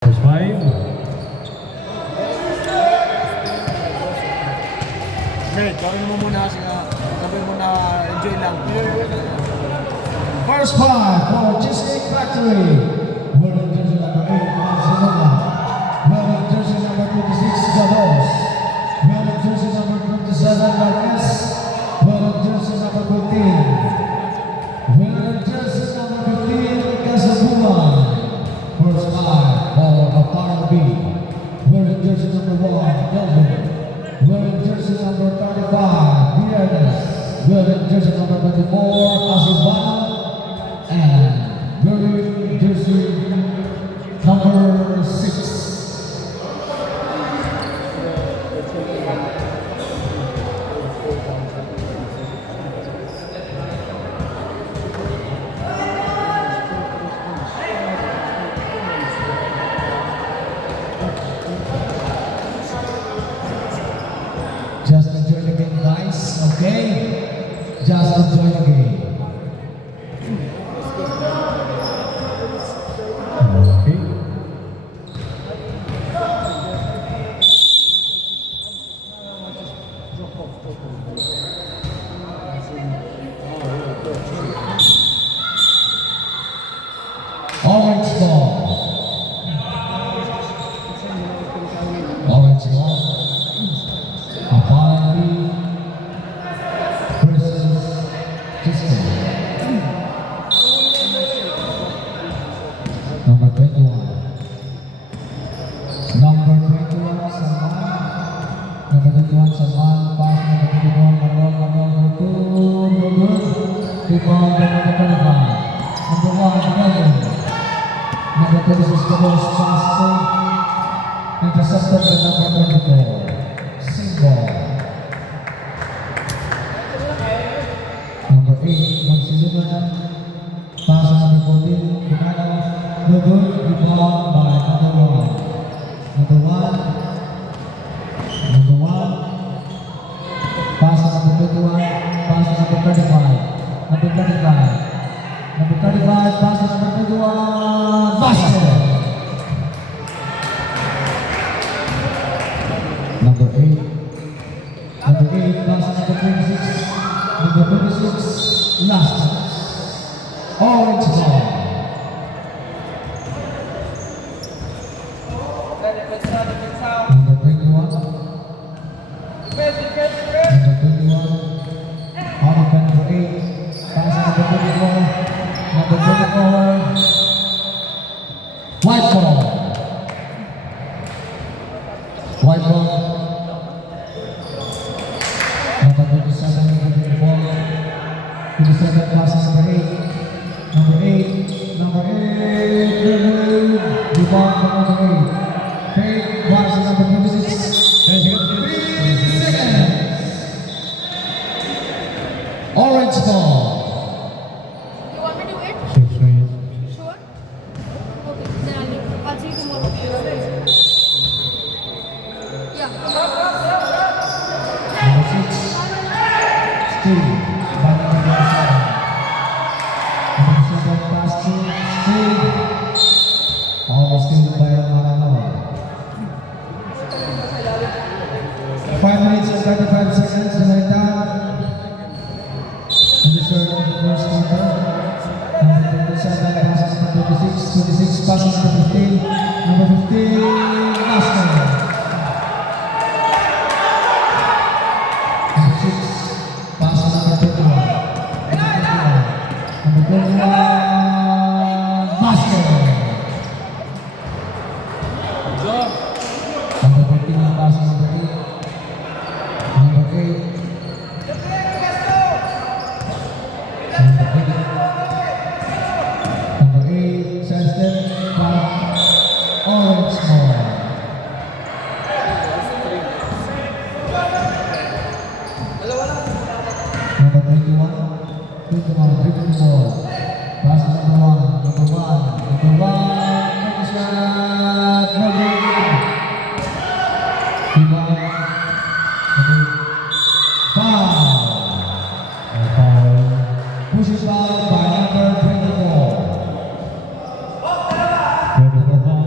There's five. Wait, gawin mo muna kasi sabi mo na enjoy lang. First five for Cheesecake Factory. Wearing jersey number 8, Barcelona. Wearing jersey number 26, Gados. Wearing jersey number 27, Vargas. Wearing jersey number 15. Wearing jersey number 15, Casabuan. First five for Apara B. Wearing jersey number 1, Delvin. Wearing jersey number 35, Viernes. Wearing jersey number 24, Asibano. And wearing jersey number 6. Just enjoy the game, guys, okay? Just enjoy the game. Okay. Orange ball. Orange ball. Apparently versus Cisco. Number 21. Number 21, Salman. Number 21, Salman. Pass number 21, Marwan, good. Rebound, number 25. Number 1, Melvin. Number 26, Gabos, pass to. Intercepted by number 24. Single. Number 8, Monsiluman. Pass number 14, Pinano. No good. Rebound by number 1. Number 1. Number 1. Pass number 21. Pass number 35. Number 35. Number 35. Pass number 21. Basket. Number 8. Number 8. Pass number 26. Number 26. Last. Orange ball. Number 21. Number 21. Out of number 8. Pass number 24. Number 24. White ball. White ball. Number 27. Number 24. 27. Pass number 8. Number 8. Number 8. Rebound from number 8. Fake. Pass number 26. 3 seconds. Orange ball. You want me to wait? Sure. Sure? Okay, then I'll see you tomorrow. Yeah. Number 6. Steve. By number 7. Number 7 pass to Steve. Almost steal by Marano. 5 minutes and 35 seconds right now. And this is the first quarter. Number 27 passes number 26. 26 passes number 15. Number 15. Master. Number 6, pass number 21. Number 21, basket. Number 14, pass number 8. Number 8. Number 8. Number 8, Seston, orange ball. Number 21, 21, dribbling ball. Pass number 1, number 1, number 1, make a shot, no good. Rebound, number 5. Foul. Push it foul by number 24. 24 foul.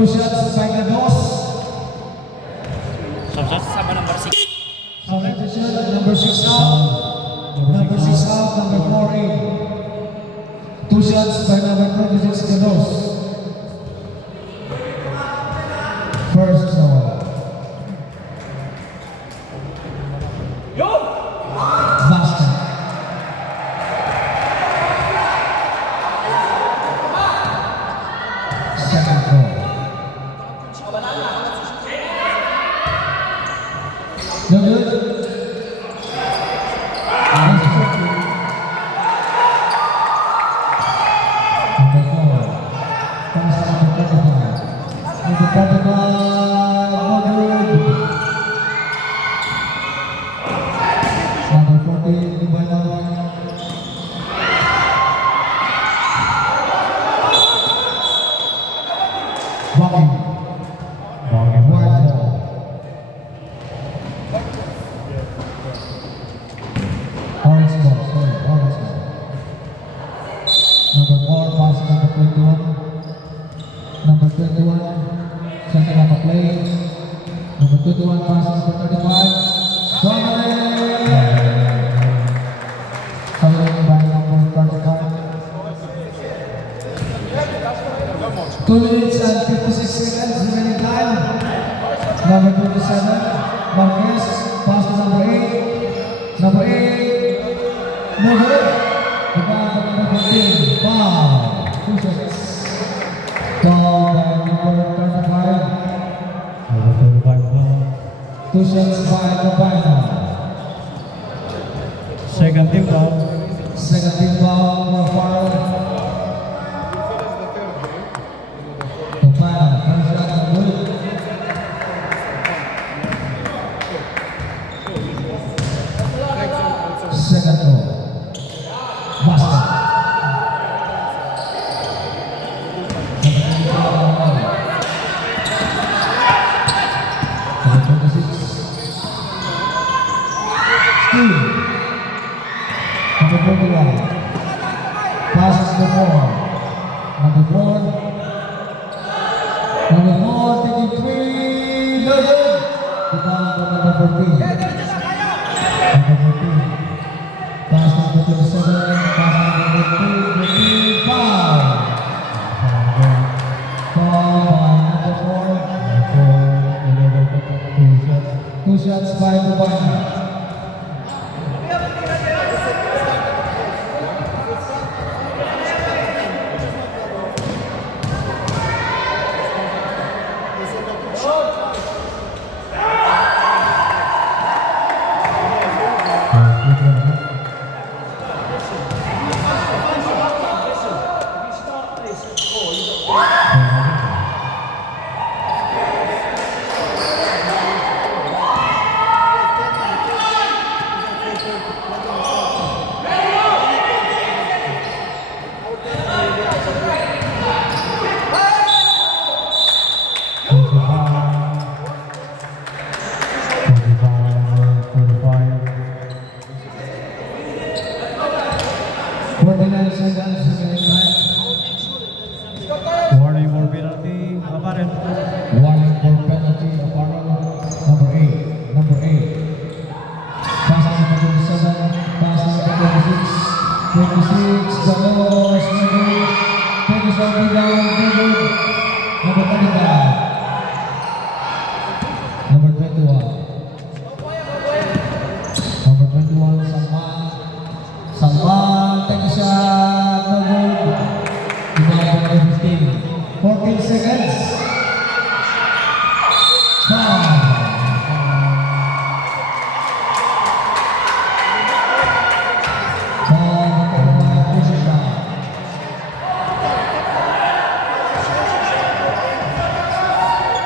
2 shots by Gados. Sama number 6. Substitution, number 6 out. Number 6 out, number 4 in. 2 shots by number 26 Gados. First ball. Basket. Second ball. No good. Number 4. Comes to number 35. Number 35. No good. Number 14. Libano. Walking. White ball. Orange ball, sorry, orange ball. Number 4, pass to number 21. Number 21, setting up a play. Number 21, pass to number 35. Following by number 35. 2 minutes and 56 seconds remaining time. Number 27, Marquez, pass to number 8. Number 8, no good. Rebound to number 15, foul. 2 shots. Foul by number 35. Number 35 foul. 2 shots by Cabana. Second team foul. Second team foul for foul. Cabana, first shot no good. Second ball. Basket. Number 26. Steve. Number 41. Passes the 4. Number 4. Number 4 taking 3. No good. Rebound to number 14. Number 14. Pass number 27, pass number 15, foul. Foul by number 4. 2 shots by Cabana. Warning for penalty. Apparent. Warning for penalty, apparel, number 8. Number 8. Pass number 27, pass number 26. 26, Galos, no good. 27, down, no good. Number 25. Number 21. Number 21, Salman. Salman, take a shot, no good. Rebound by 15. 14 seconds. Foul. Foul by Kushika.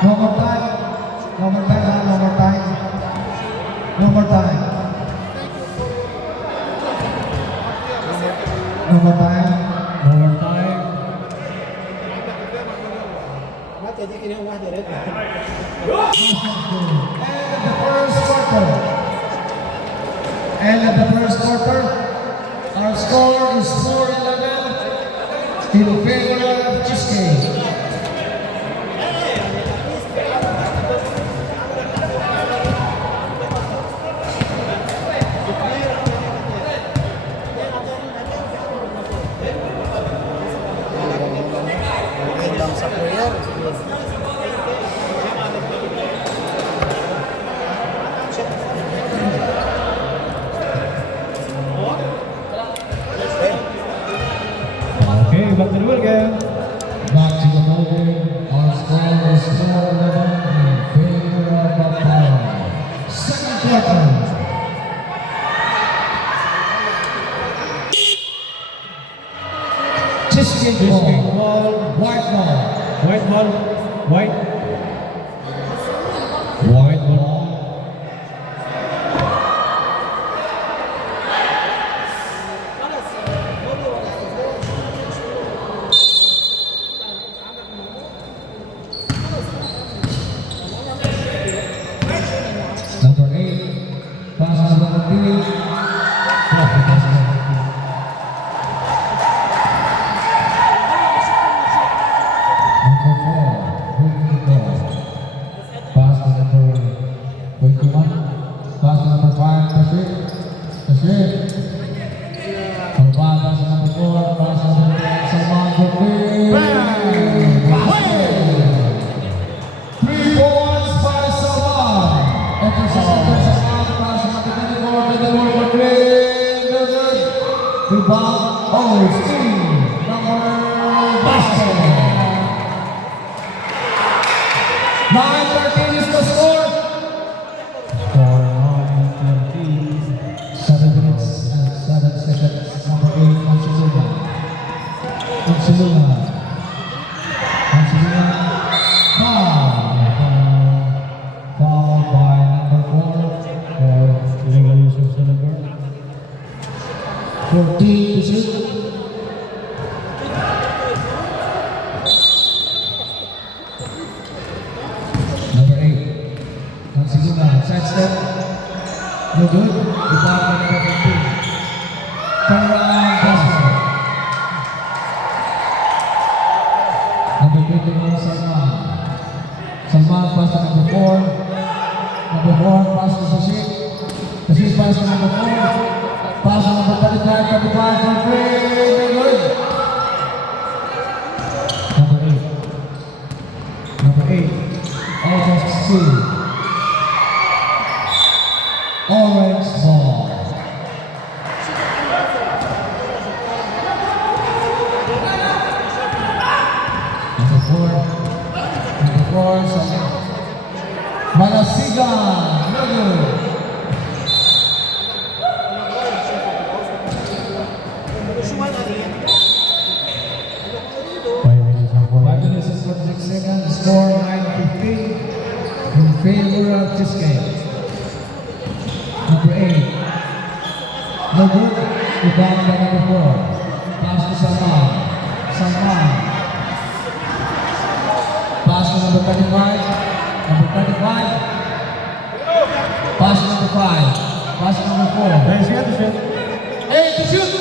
No more time. No more time. No more time. No more time. No more time. Overtime. And the first quarter. And at the first quarter, our score is 4-11 in favor of Cheesecake. holding. Our score is 4-11 in favor of Baptang. Second quarter. Cheesecake ball. White ball. White ball. White. White ball. Number 8, pass to number 3. Fluffy pass to number 3. Number 4, holding the ball. Pass to number 21. Pass to number 5, Tashir. Pass to number 4, pass to number 10, Salman Gurbi. Basket! 3 points by Salman. Intercepted Salman, pass to number 24 for 3. No good. Rebound, Steve. Number basket. 9-13 is the score. Score 9-13. 7 minutes and 7 seconds. Number 8, Mansiluna. Foul by number 4. For illegal use of cylinder. 14 to shoot. Number 8, Mansiluna. Side step. No good. Rebound by number 15. Turnaround basket. Number 21, Salman. Salman pass to number 4. Number 4 pass to Sashik. Sashik pass to number 4. Pass to number 35, 35 for 3. No good. Number 8. Number 8. August 2. Orange ball. Number 4. Number 4, Salman. Manasigan. No good. Five minutes and 4 5 minutes. minutes and 46 seconds. Score 9-15 in favor of Cheesecake. Number 8. No good. Rebound by number 4. Pass to Salman. Pass to number 35. Number 35. Pass to number 5. Pass to number 4. Let's get the shot. 8 to shoot.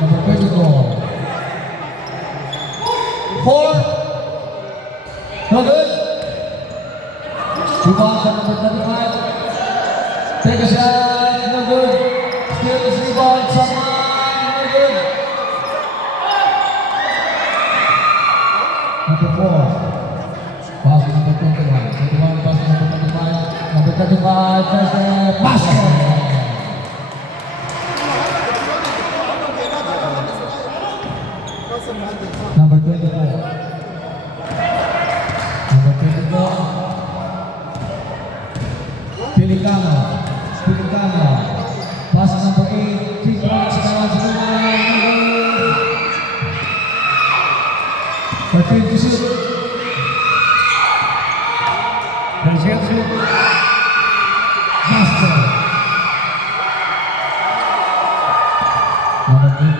Number 24. 4. No good. Rebound by number 35. Take a shot. No good. Steal this rebound. Salman. No good. Number 4. Pass to number 21. 21 pass to number 35. Number 35. First step. Basket. Number 24. Number 24. Pelicano. Pass number 8. 3 points. For 3 to shoot. Let's get the shot. Master. Number 29.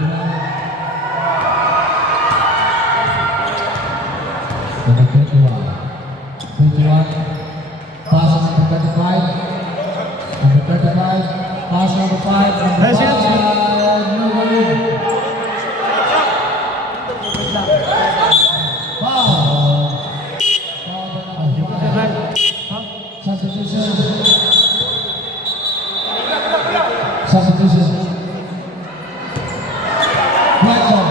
Number 21. 21. Pass number 35. Number 35. Pass number 5. Number Let's get it. 5. No good. Foul. Foul by You number put it 5. back. Huh? Substitution. Right ball.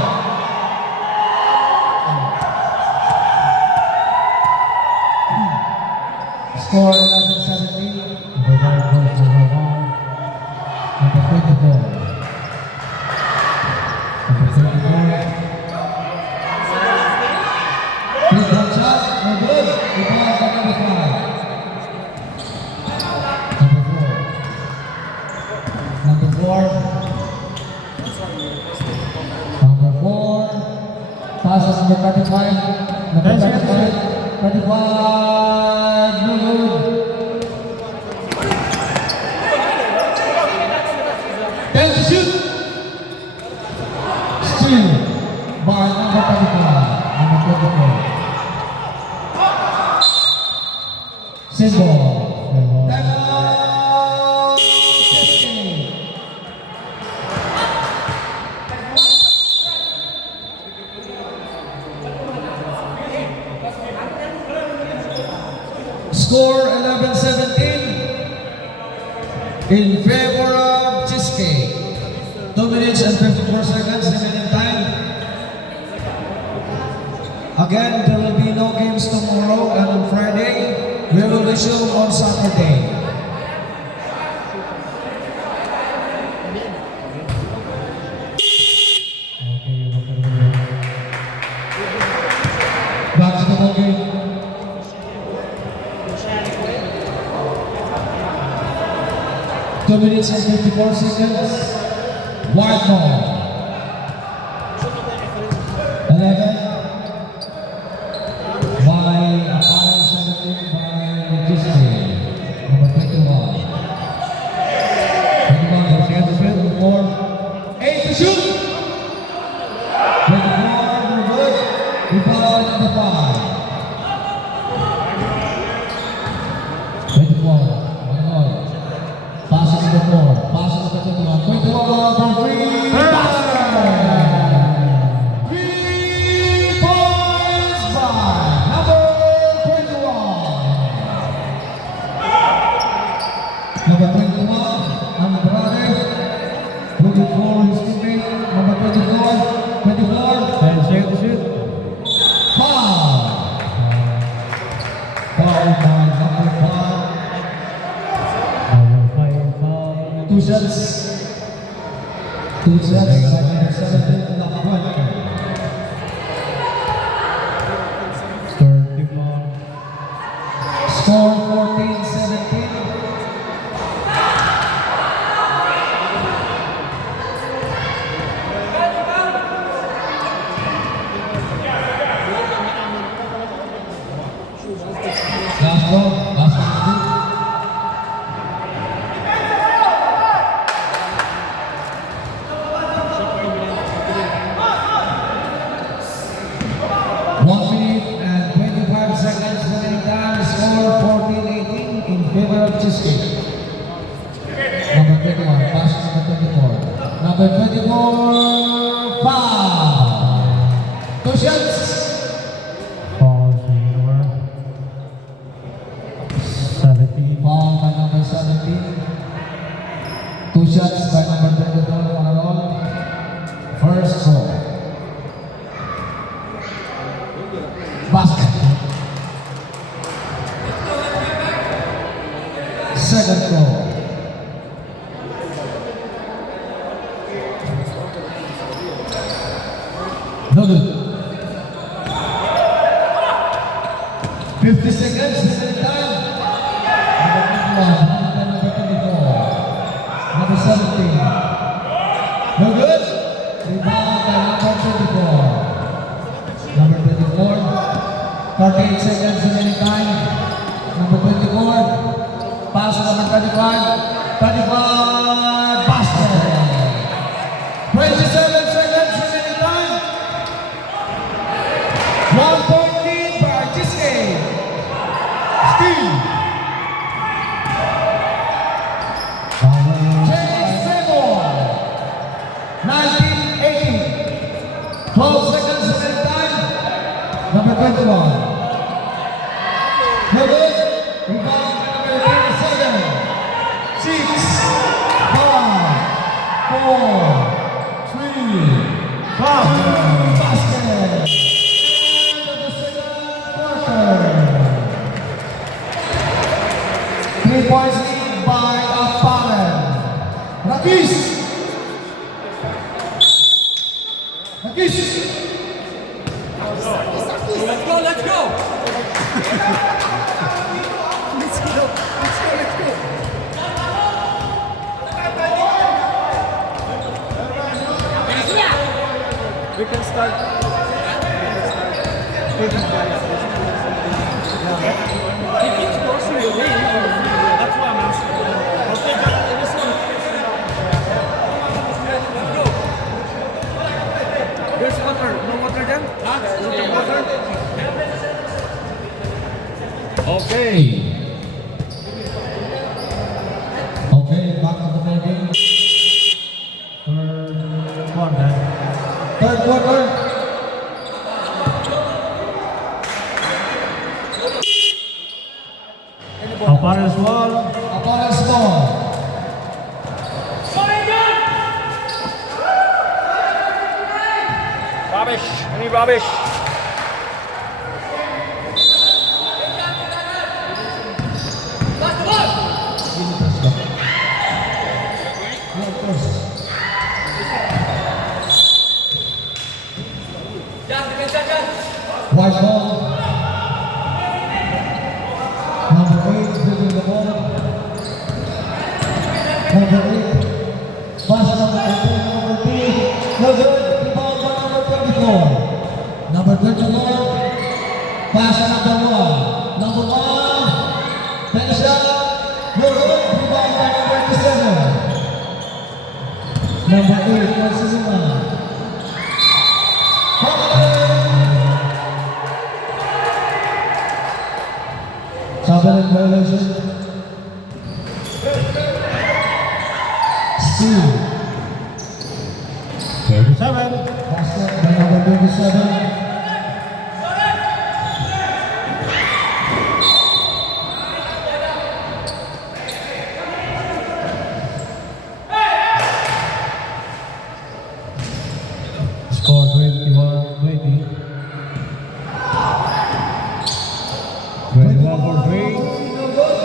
Score 11-17. Number 5 goes to Ravan. Number 24. Number 24. Number 25, 25, no good. 10 to shoot. Still by number 25, number 24. Symbol. Timeout. Score 11-17 in favor of Cheesecake. 2 minutes and 54 seconds remaining time. Again, there will be no games tomorrow, and on Friday, we will resume on Saturday. Back to the ball game. Two minutes and 54 seconds. White ball. 11 by Apparel 17 by Disney. Number 21. 21 goes again to shoot. 24. 8 to shoot. 24, no good. We follow by number 5. 24. One goal. Pass to number 4. Pass to number 21. 21 for 3. Basket! 3 points by number 21. Number 21, Andrade. 24, his teammate. Number 24, 24. 10 seconds to shoot. Foul. Foul by number 5. Number 5 foul. 2 shots. 2 shots by number 17, Nakawan. 30 foul. Score 14-17. Last ball, last ball. 1 minute and 25 seconds remaining time. Score 14-18 in favor of Cheesecake. Number 21, pass to number 24. Number 24, foul. 2 shots. Foul to number 17. Foul by number 17. 2 shots by number 24 on a roll. First roll. Basket. Second roll. No good. 50 seconds remaining time. Number 24. Number 17. No good. Rebound by number 24. Number 24. 38 seconds remaining time. Number 24. Pass to number 25. 25. Basket. 27 seconds remaining time. 1 point lead by Cheesecake. Steve. James Trevor. 19-18. 12 seconds remaining time. Number 21. No good. Rebound by number 37. 6, 5, 4, 3, 2, basket. End of the second quarter. 3 points lead by Apparel. Rakis. Rakis. Let's go, let's go! Let's go, let's go, let's go! We can start. taking guys. If it's close, you will win. That's why I'm asking. Okay, but listen. There's water. No water then? Is it water? Okay. Okay, back to the play game. Third quarter. Third quarter. Opponent's ball. Opponent's ball. Rubbish. Any rubbish. Yeah, of course. White ball. Number 8 dribbling the ball. Number 8. Pass number 2. No good. Rebound by number 24. Number 24. Pass number 1. Number 1. Take a shot. No good. Rebound by number 27. Number 8. Marcelina. Traveling violation. Steal. 37. Basket by number 27. Score 21-20. 21 for 3. No good.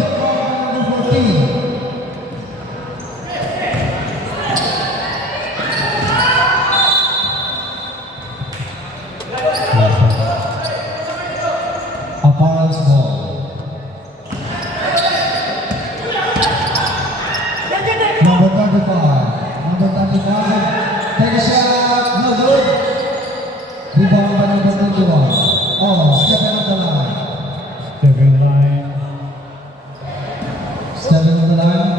Number 14. Opponent's ball. Number 35. Number 35. Take a shot. No good. Rebound by number 21. Oh, stepping up the line. Stepping line. Stepping on the line.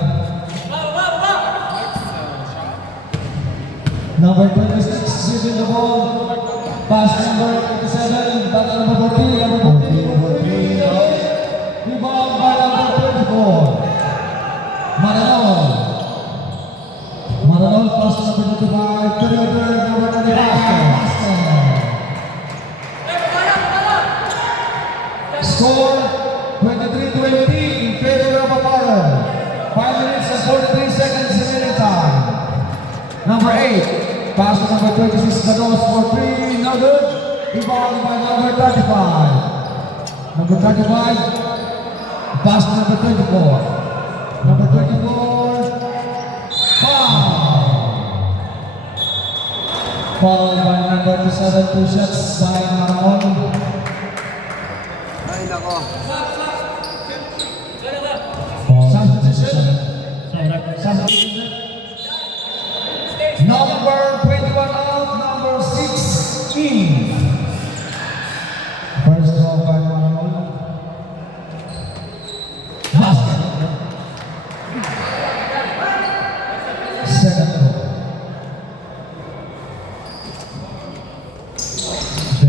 Number 26, shooting the ball. Pass number 87, back to number 14, number 14. Rebound by number 24. Maranol. Maranol, pass number 25, turnover, number 25. Score 23-20 in favor of Apollo. 5 minutes and 43 seconds remaining time. Number 8, pass to number 26, Gados for 3, no good. Rebound by number 35. Number 35, pass to number 24. Number 24, foul. Foul by number 27, 2 shots by Maramon. Ay, nako. Substitution. Substitution. Number 21 out, number 6 in. First draw by Manuel. Basket. Second draw.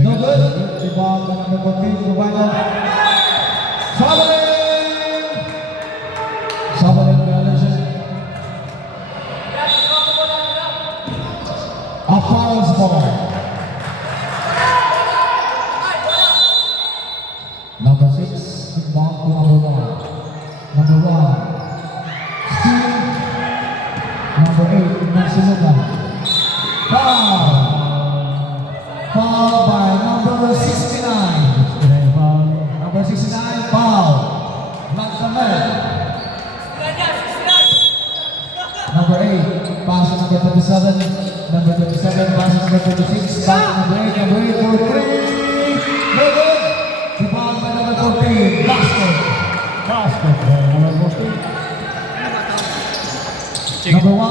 No good. Rebound by number 14, provided. Traveling. Traveling violation. Apollo's ball. Number 6, rebound to number 1. Number 1, steal. Number 8, Marcelina. Foul. Foul by number 69. Foul. Number 69, foul. Magdamel. Number 8, pass to number 27. Number 27, pass to number 26. Back to number 8, number 8 for 3. No good. Rebound by number 14. Basket. Basket by number 14. Number 1,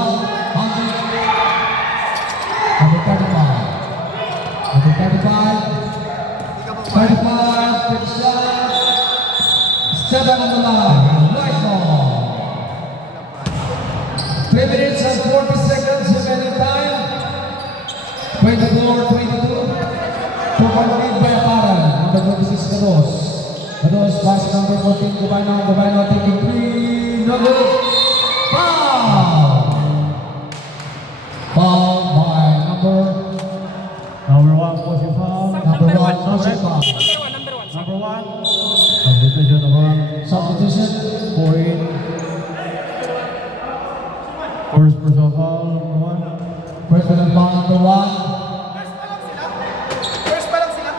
Andre. Number 35. Number 35. 35. on the line. White ball. 3 minutes and 40 seconds remaining time. 24-22. 2-point lead by Aparan. Number 26, Gados. Gados pass number 14, Gubino taking 3. No good. Foul. Foul by Number 1, pushing foul. number 1, pushing foul. Number 1. Substitution number 1. Substitution. 4 in. First personal foul, number 1. Personal foul number 1. First pa lang sila.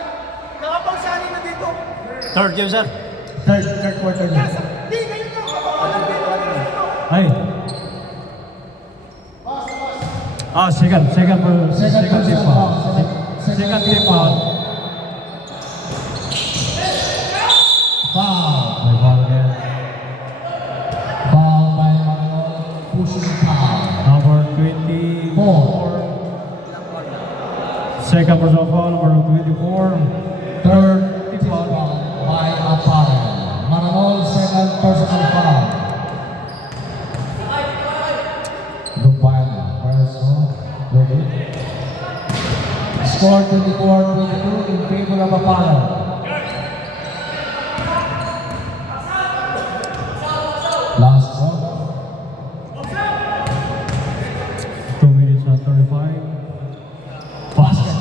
Nakapausanin na dito. Third game, sir. Third quarter na. Hindi, ngayon lang. Kapapausanin dito. Ay. Second Second team personal foul. foul. Second team foul. Foul. May foul again. Foul by Manol. Pushing foul. Number 24. Second personal foul, number 24. Third team foul by Aparan. Manol, second personal foul. Lupana, first one. Score 24-22 in favor of Aparan. Last one. 2 minutes and 35. Basket.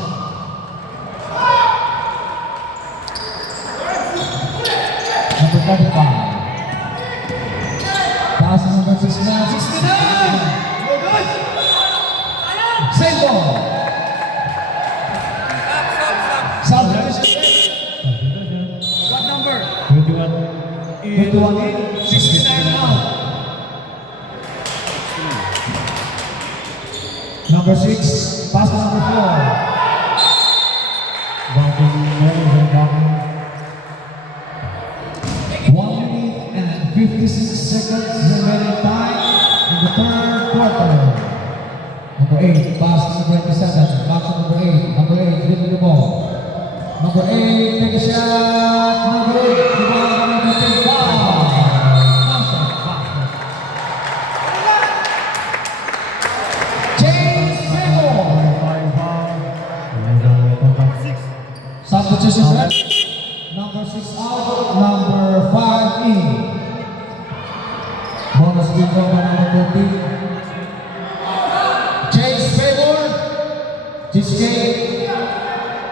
Number 35. Pass number 69. 69! Same ball. Substitution. What number? 21. 21 in, 69 out. Number 6, pass number 4. Backing, no, backing. 1 minute and 56 seconds remaining time in the third quarter. Number 8, pass to number 27. Back to number 8. Number 8, dribble the ball. Number 8, take a shot. No good. Rebound number 10, foul. James Bebo. 5 foul. Illegal contact. Substitution red. Number 6 out. Number 5 in. Bonus window by number 14. James Favor. Cheesecake.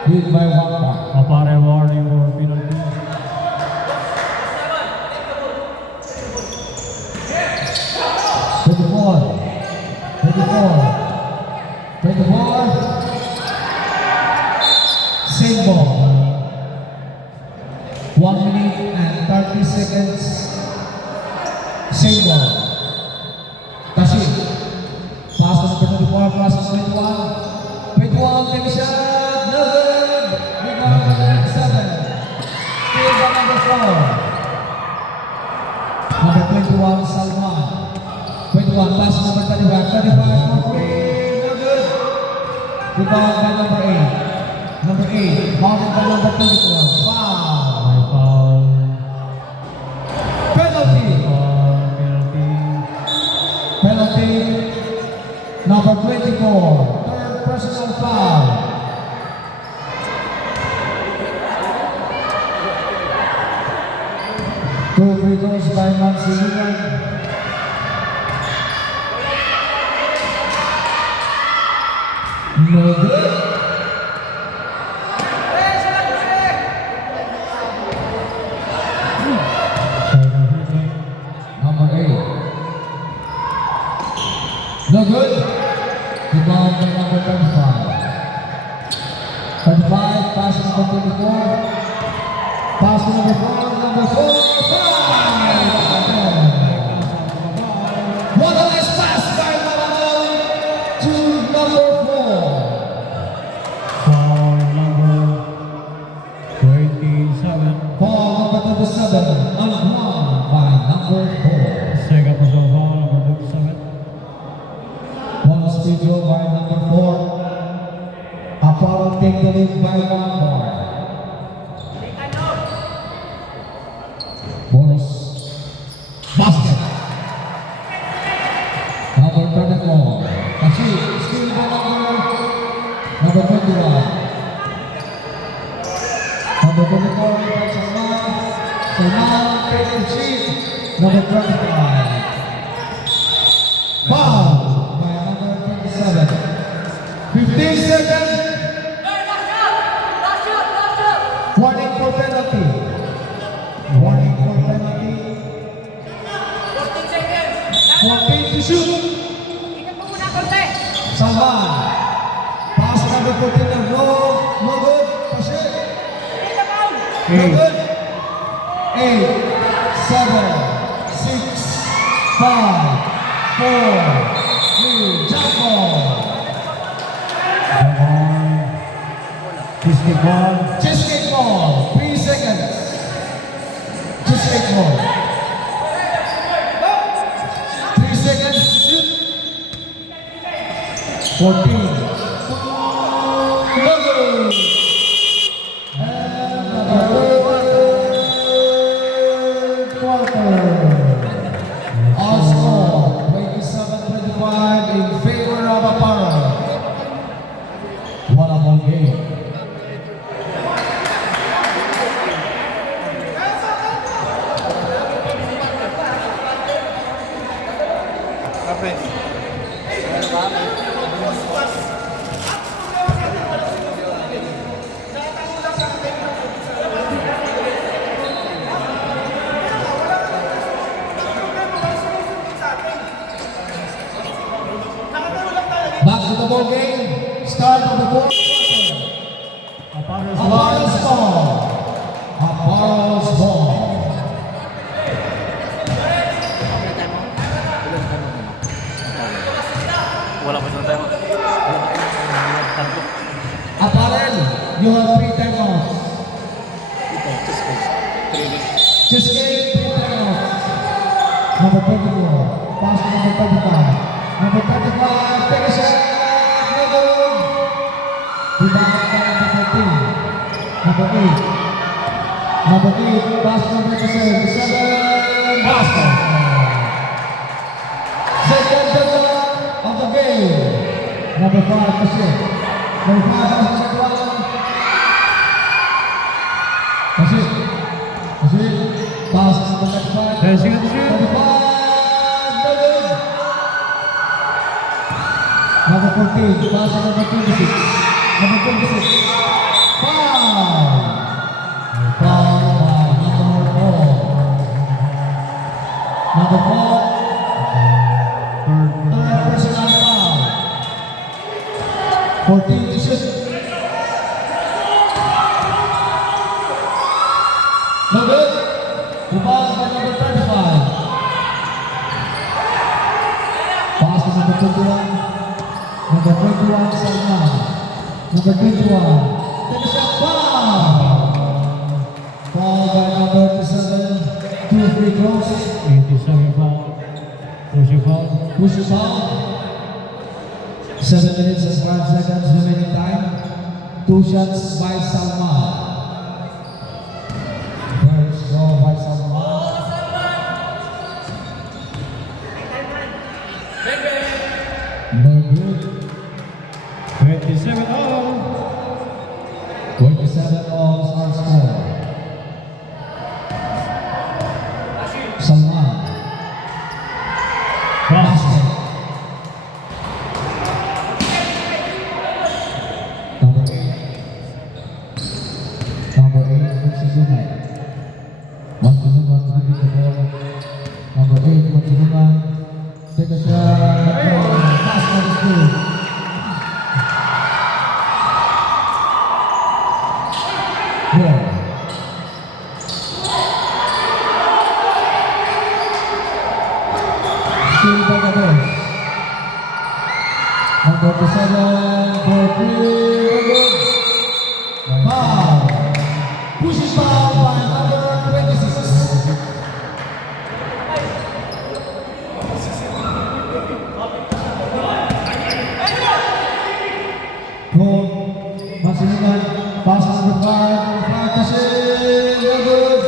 Lead by 1 point. Apare warning for penalty. Same ball. 1 minute and 30 seconds. Same ball. Tashi. Pass to number 24, pass to 21. 21, take a shot. No good. Rebound number 7. Steal by number 4. Number 21, Salman. 21, pass to number 35. 35, for three. No good. Rebound by number 8. Number 8, mounted by number 24. Foul. May foul. Penalty. Penalty. Penalty. Number 24. Third personal foul. Two free throws by Mansilian. No good. Number 8. No good. Rebound by number 35. 35, pass to number 24. Pass to number 4, number 4. What a nice pass by Maranol to number 4. Foul number 27. Ball number 27, unblocked by number 4. Second personal foul, number 27. Bonus video by number 4. Apollo take the lead by 1 more. 24. Kasi, still by number 21. Number 24, by Salman. Salman, take the cheat. Number 25. Foul by number 27. 15 seconds. Warning for penalty. Warning for penalty. 14 to shoot. Salman. Pass number 14. No good. Push it. No good. 8, 7, 6, 5, 4, 3, jump ball. Cheesecake ball. Cheesecake ball. 3 seconds. Cheesecake ball. 3 seconds. Shoot. 14. No good. And the third quarter. All score 27-25 in favor of Apparel. What a ball game. Back to the ball game. Start of the fourth quarter. Apparel's Apparel's ball. Apparel's ball. Wala pa sa tayo. Apparel, you have 3 timeouts. Just game, 3 timeouts. Number 24. Pass to number 35. Number 35, take a shot. No good. Rebound by number 14. Number 8. Number 8, pass to number 7. Basket. Second double of the game. Number 5, Bashir. Number 5, Bashir. Bashir. Bashir. Pass to number 5. 10 seconds to shoot. Number 5, no good. Number 14, pass to number 26. Number 26. Foul. Foul by number 4. Number 4. Third personal foul. 14 to shoot. No good. Rebound by number 35. Pass to number 21. Number 21, Salman. Number 21. Take a shot. Foul. Foul by number 27. 2 free throws. 87 foul. Push your foul. Push it foul. 7 minutes and 5 seconds remaining time. 2 shots by Salman. First goal by Salman. No good. 27 all. 27 balls on score. Salman. Basket. Number 8. Number 8, Magsigunay. Magsigunay, bring the ball. Number 8, Magsigunay. Take a shot. Pass for the school. Ball. Still by the boss. Number 7 for 3. Good. Foul. Push it foul by number 26. Goal. Magsigunay. Pass number 5. Number 5 kasi. No good.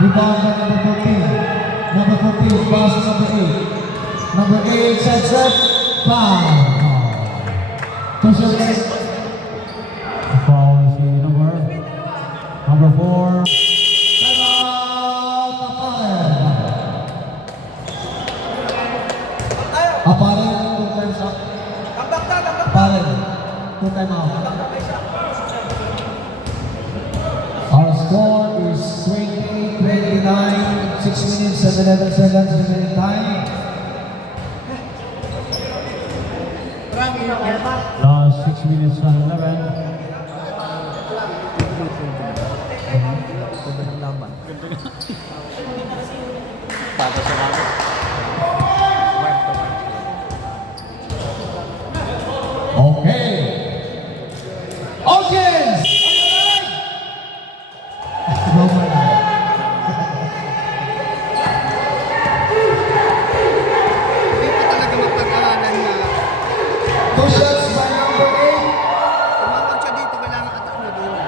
Rebound by number 14. Number 14. Pass number 8. Number 8 sets up. Foul. Two shots. Foul si number 4. Timeout. Aparen. Two times up. Aparen. Two time out. Our score is 28-29. 6 minutes and 11 seconds remaining time. Last 6 minutes and 11. Ganda ng laban. Tata siya namin. Okay. Audience! Go for it. Hindi pa talaga mapag-aralan na Two shots by number 8. tumawag siya dito, kailangan atak na doon.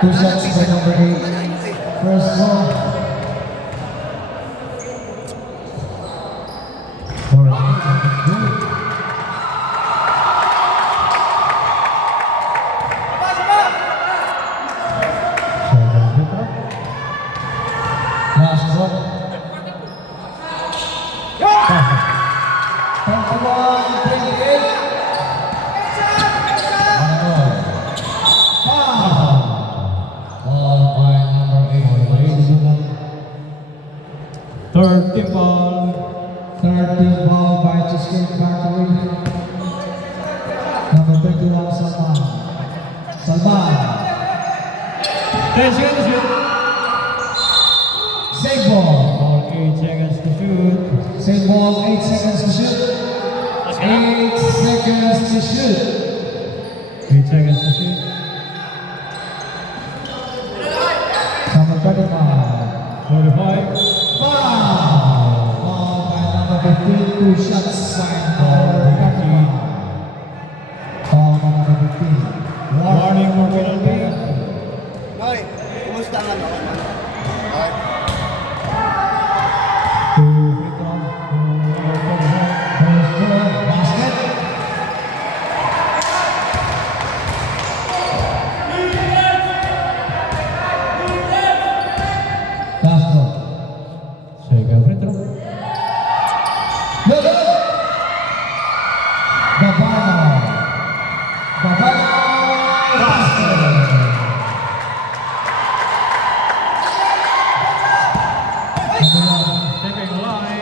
Two shots by number 8. First ball. For good. Last ball. 21-28. Ball by number 8. Third team ball. Third team ball by Cheesecake Factory. Number 21, Salman. Salman. 10 seconds to shoot. Save ball. Ball 8 seconds to shoot. Save ball, 8 seconds to shoot. 8 seconds to shoot. 8 seconds to shoot. Number 35. 45. Foul. Ball by number 15. 2 shots by number 15. Ball by number 15. Warning for penalty. Hoy, kumusta ang ano? Two free throw. First ball, basket. Last ball. Second free throw. Good. Babano. Babano. Basket. Stepping line.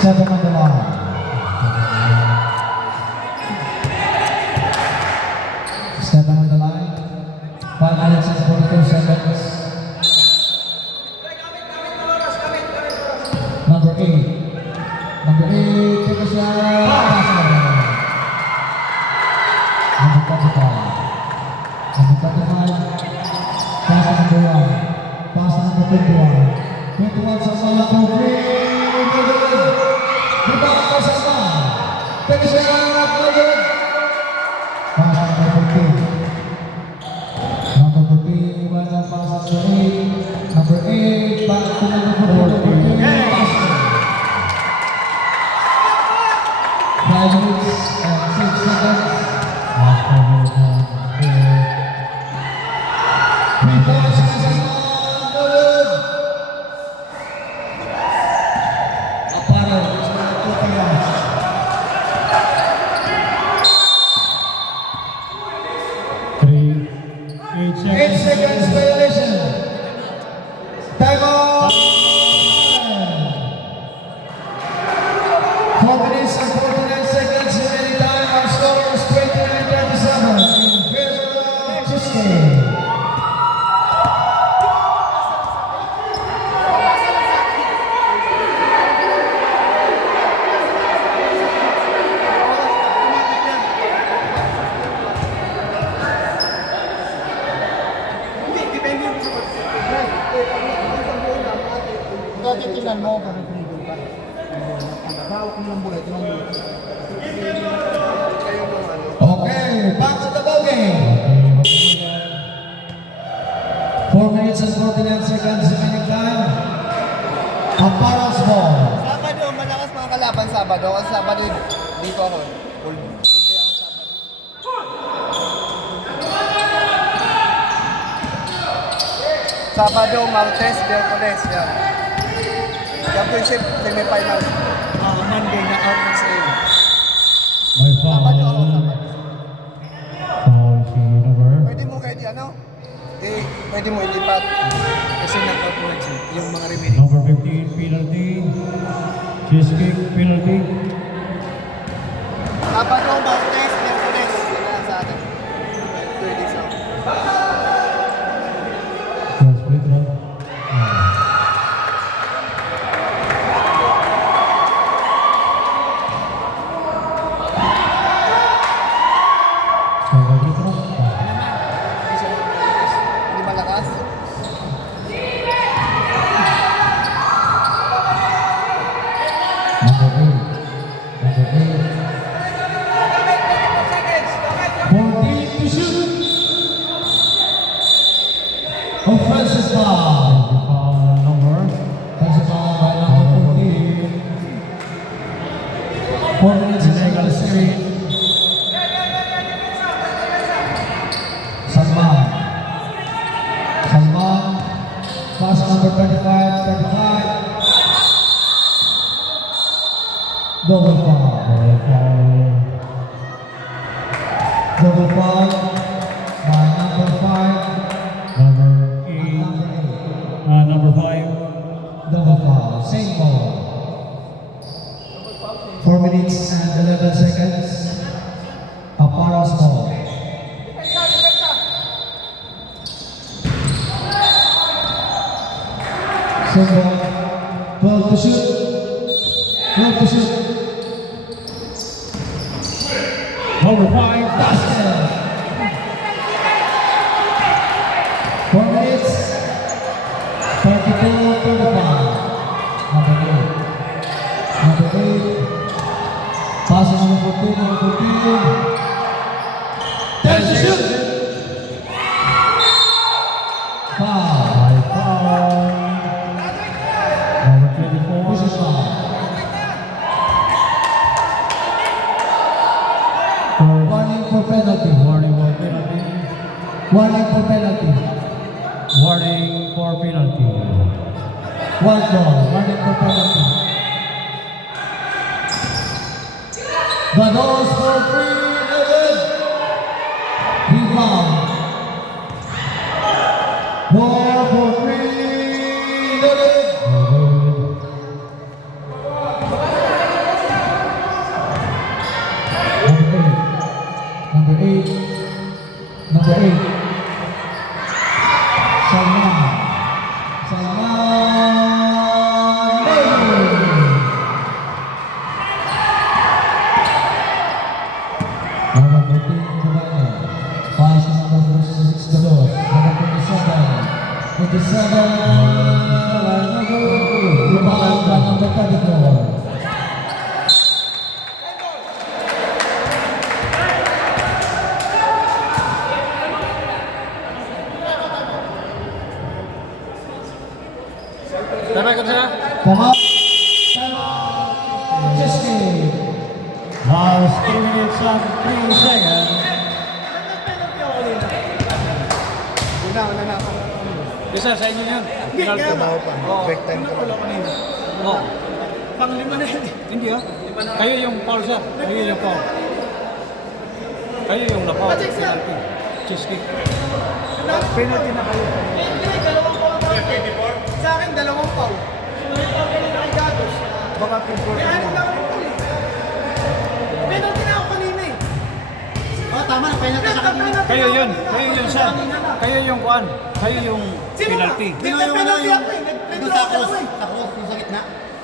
Stepping on the line. Stepping on the line. 5 minutes and 42 seconds. Number 8. Number 8, take a shot. Number 25. Number 25. Pass to number 1. Pass to number 21. 21 sa mga tubig. Rebound by Salman. Take a shot. Good. Pass to number 14. Number 14, iwan ang pass to 8. Number 8, back to number 14. Basket. 5 minutes and 6 seconds. Last 5 minutes and 3 points by Salman. Good. Apparel, it's not 2 times. 8 seconds violation. Time out. 4 minutes and 49 seconds remaining time. Our score is 29-37 in favor of Cheesecake. Hindi, depende mo sa pag-subscribe. Kung titingnan mo, parang pinigil ka. Hawak mo ng bullet, yung Okay, back to the ball game. 4 minutes and 49 seconds remaining time. Apparel's ball. ang kalaban Sabado. Ang Sabado, dito ako. Full day ako Sabado. Sabado, Martes, Miyerkules. Yan. Championship, semifinals. Monday na out na sa'yo. May Sabado ako, foul. Sabado. Foul si number. Pwede mo kahit ano? Pwede mo ilipat. Kasi knock-out na siya. Yung mga remaining. Number 15, penalty. Cheese kick, penalty. Sabado, Martes, Miyerkules. Yan lang sa atin. Pwede sa First free throw. Second free throw. Hindi malakas. Number 8. Number 8. 14 to shoot. Offensive foul. Foul number. Offensive foul by number 14. 4 minutes Illegal screen. Salman. Salman. Pass number 25. 35. Double foul. Double foul by number 5. Number 8. Number 5. Double foul. Same ball. 4 minutes and 11 seconds. Aparo's ball. Same ball. 12 to shoot. 12 to shoot. Number 5. Basket. 4 minutes. 32-35. Number 8. Number 8. Pass number 14. Number 14. 10 to shoot. Foul. Foul. Number 24. This is foul. Warning for penalty. Warning for penalty. Warning for penalty. Warning for penalty. One ball. Warning for penalty. Banos for free. Rebound. More for free. Number 8. Number 8. Salman. Salman. Number 14, Kumana. Pass number 6, Galos. Number 27. 27. Rebound by number 34. Tara ka sila. Come up. Time out. Cheske. Last 3 minutes and 3 seconds. Una na ako. Isa sa inyo yan. Penalty na. Break time ko. No. Pang-lima na yun. Hindi ah. Kayo yung foul siya. Kayo yung foul. Kayo yung na-foul. Penalty. Cheese kick. Penalty na kayo. Sa akin, dalawang foul. Baka pinford na. Penalty na ako kanina eh. Oh, tama. Penalty sa kanina. Kayo yun. Kayo yung siya. Kayo yung kuan. Kayo yung penalty. Di ba yung penalty ako eh? Doon sa cross. Sa cross, doon sa gitna.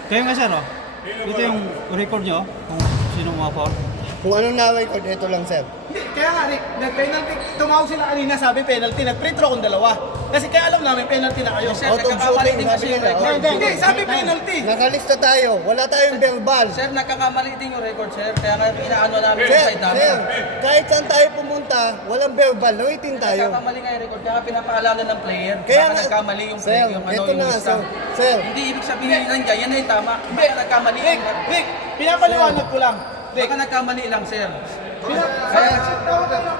Kayo nga sir oh. Ito yung record nyo kung sino mga foul. Kung anong na-record, ito lang, sir. Hindi, kaya nga Rick, nag-penalty, tumawag sila kanina, sabi penalty, nag-free throw kong dalawa. Kasi kaya alam namin, penalty na kayo. Out of shooting, sabi nila. Hindi, sabi penalty. Nakalista tayo. Wala tayong verbal. Sir, nagkakamali din yung record, sir. Kaya nga inaano namin Sir, yung side namin. sir, kahit saan tayo pumunta, walang verbal. Nawitin tayo. Nagkakamali nga yung record. Kaya nga pinapaalanan ng player. Kaya Baka nga- nagkamali yung Sir, play, yung ano, ito yung na, lista. sir. Hindi ibig sabihin nandiyan, yan na yung tama. Baka nagkamali Rick, yung... Rick, pinapaliwanag ko lang. Rick, Baka nagkamali lang, sir.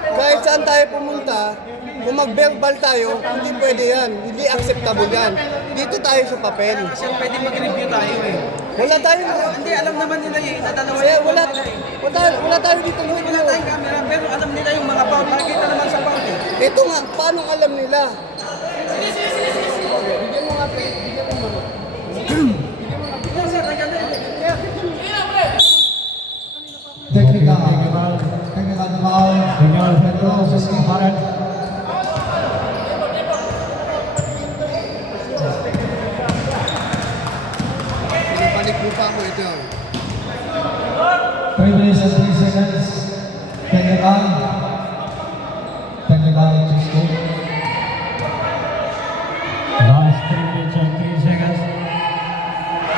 Kahit saan tayo pumunta, kung mag-verbal tayo, hindi pwede yan. Hindi acceptable yan. Dito tayo sa papel. Kasi pwede mag-review tayo eh. Wala tayo. Hindi, alam naman nila eh. Nadalawa Sir, yung wala, nila eh. wala tayo dito ng Wala video. tayong camera, pero alam nila yung mga foul. Nakikita naman sa foul eh. Ito nga, paano alam nila? Yan, sir, nandiyan na yun. Technical. Technical foul. Pedro Jesky. Pinabalik mo pa ako ito yun. 3 minutes and 3 seconds. Technical. Technical Jesky. Last 3 minutes and 3 seconds.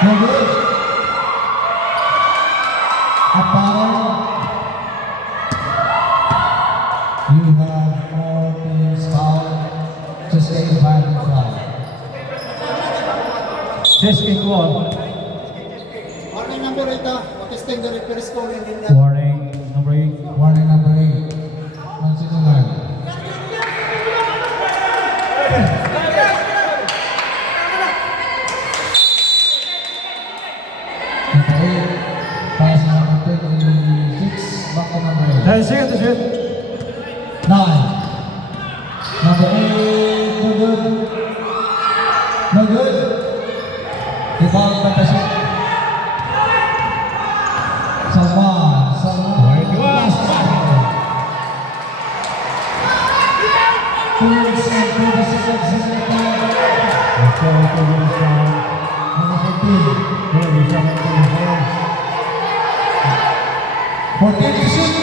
No good. A foul. You have 4 teams foul. Jesky final foul. Jesky Kwon. Warning number 8 what is the referee scoring in Warning number 8. Warning number 8. Mansinulan. Number 8. Pass number 26. Back to number 8. 10 seconds to shoot. 9. Number 8. No good. No good. Rebound by Tasik. Salman. Last time. 2 minutes and 26 seconds in the time. Let's go to the sound. Number 14. Very second to the foul. 14 to shoot.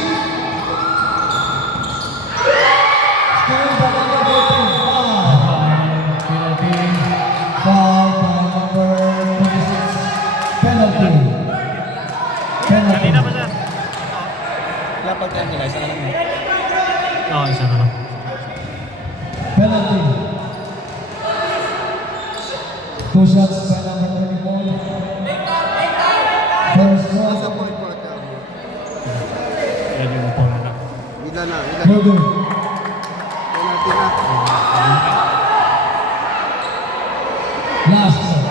Still by number 14. Penalty. Foul by number 26. Penalty. Penalty. Dapat yan nila, isa na lang. Oo, isa na lang. Penalty. 2 shots by number 24. First Nasa one. point quarter. Yan yung opponent na. Ilan na? No good. Penalty na. Last one.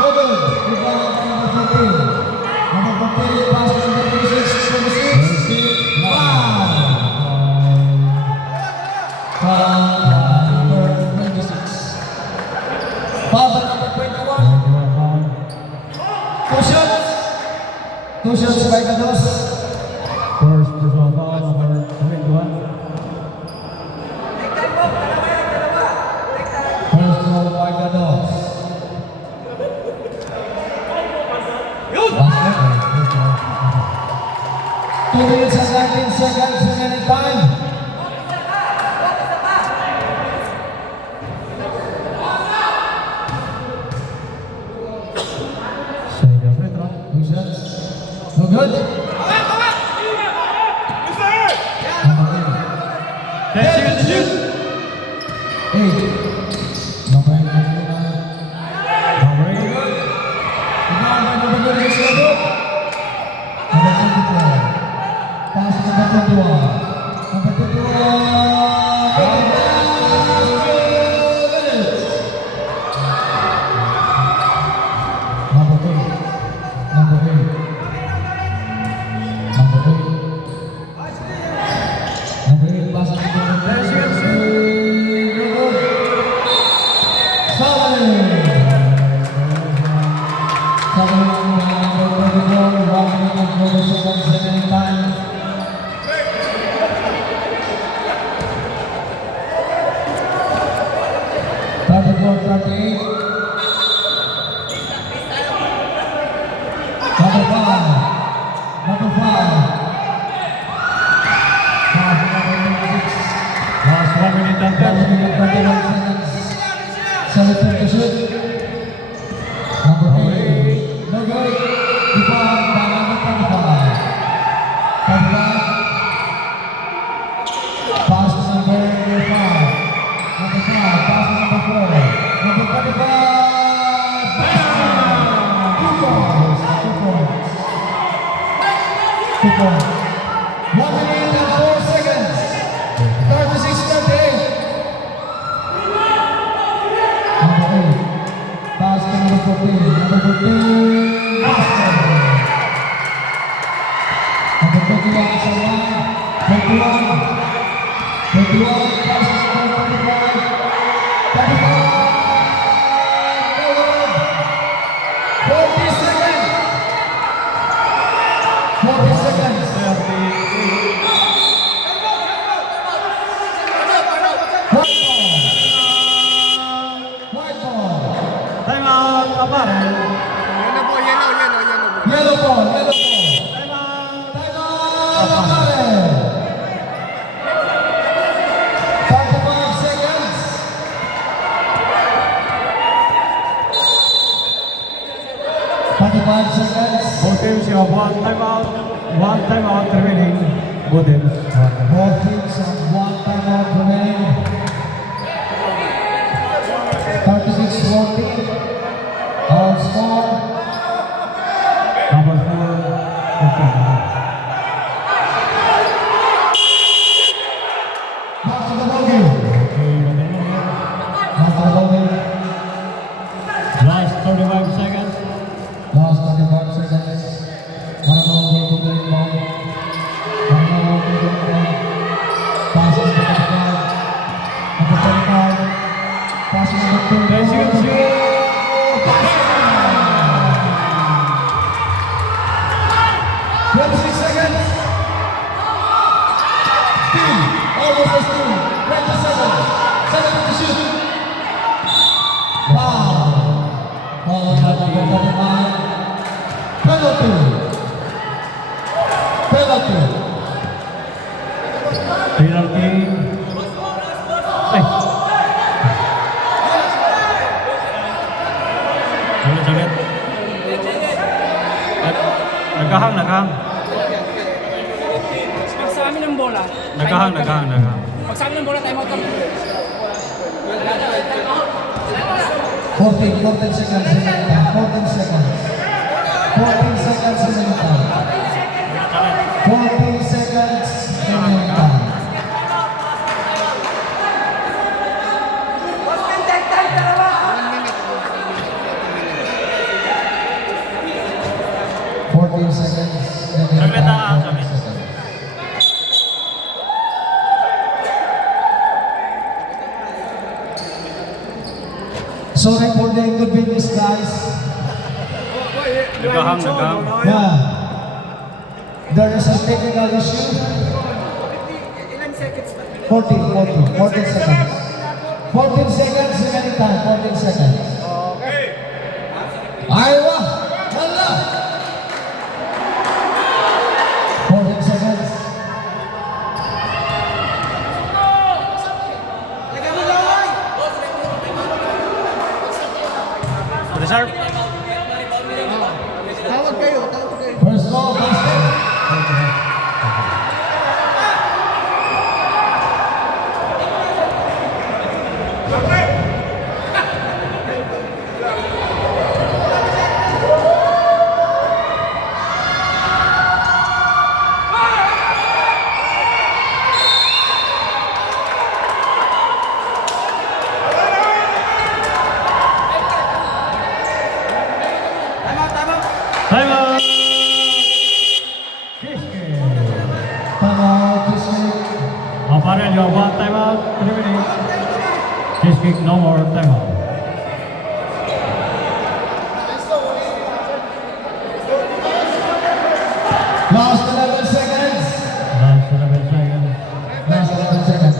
No good. Rebound by number 14. Number 14 pass to number 26. 26. Foul. Foul by number 26. Foul by number 21. 2 shots. 2 shots by Gados. First personal foul, number 21. First goal by Gados. Basket. 2 minutes and 19 seconds remaining time. Side of it, huh? 2 shots. No good. Number 10 seconds to shoot. 8. Number 8. Number 8. Rebound by number 26. No good. Number 24. Pass to number 21. Number 21. Number 8. Number 8. Number 8. Number 8. Pass to number 10. No good. Foul. minute and 1 minute 21 seconds. Sa return to shoot. Number 8. No good. Rebound by number 25. 25. Pass to number 5. Number 5. Pass to number 4. Number 25. Bam! 2 points. 2 points. 2 points. 1 minute and 4 seconds. 36-38. Number 8. Pass to number 14. Number 14. Basket. Number 21 sa line. 21. 21. Pass to number 25. 25. No good. 40 seconds. 40 seconds. White ball. Time out, Aparel. Yellow ball, yellow, yellow, yellow ball. Yellow ball. Yellow ball. Time out. Time out. Aparel. 35 seconds. 35 seconds. Both teams have one timeout remaining. Both teams. Both teams have 1 timeout remaining. 36-40. All score. Number 4, 15. Back to the ballgame. Back to the ballgame. Last 35 seconds. Last 35 seconds. One more to the ball. One more to the ball. Passes to the ball. Number 25. Passes to the 10 seconds. 26 seconds. Still. Almost a steal. 27. 7 to shoot. Foul. Foul by number 35. Penalty. Penalty. Penalty. Ay. Saglit. Nagkahang. Pag sa amin ng bola. Nagkahang. Pag sa amin ng bola, time out kami. 14 seconds remaining. 14 seconds. 14 seconds remaining. 14 seconds remaining. Saglit ah, saglit. Sorry for the inconvenience, guys. Nagkahang. Yeah. There is a technical issue. 14 seconds. 14 seconds remaining time. 14 seconds. Iowa! Hala! 14 seconds. Reserve. Tawag kayo, tawag kayo. First ball, basket. Time out. Timeout, Disney. Aparel, you have one timeout remaining. Kiss kick, no more timeout. Last 11 seconds. Last 11 seconds. Last 11 seconds.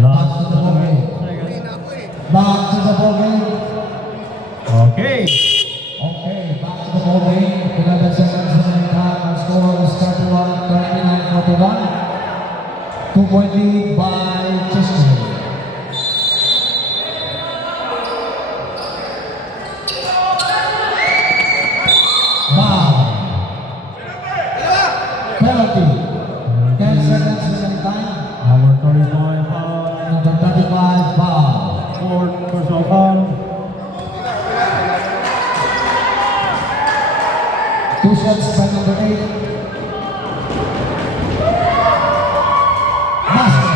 Last Back to the ball game. seconds. Back to the ball game. Okay. Okay, back to the ball game. 11 seconds remaining time. Our score is 39-41. 2-point lead by Chester. Foul. Penalty. 10 seconds remaining time. Our 35 foul. Number 35 foul. Fourth personal foul. 2 shots by number 8. Master.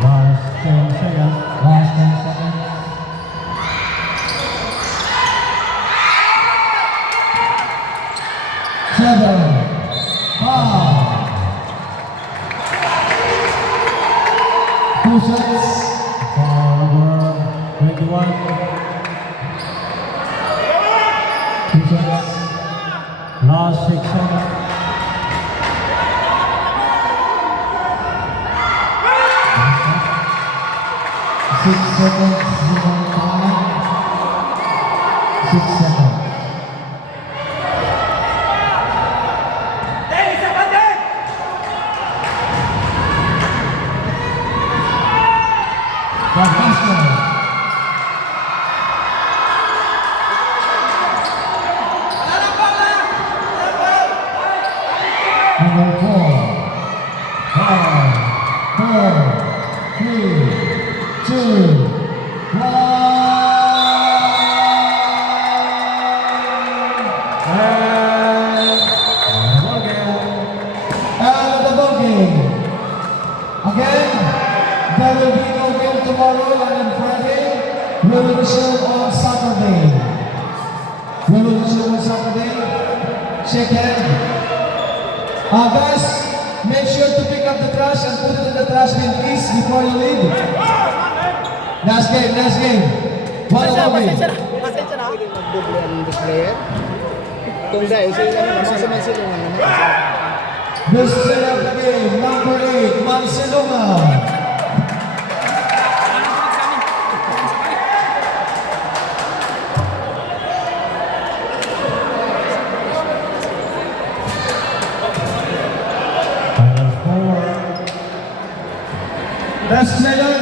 Last 10 seconds. Last 10 seconds. Seven. Five. 2 shots. Foul number 21. 2 shots. Last 6 seconds. 6 seconds. Remaining time. 6 seconds. Master. Number 4. 5, 4, 3, 2, 1. And the ball game. Again, there will be no game tomorrow and on Friday. We will resume on Saturday. We will resume on Saturday. Shake hand. Guys, make sure to pick up the trash and put it in the trash bin, please, before you leave. Last game, last game. One more game. Pasensya na. Double ang player. Kung dahil sila naman, masaman sila naman. This is of the game, number 8, Marcelona. Final 4. Best player.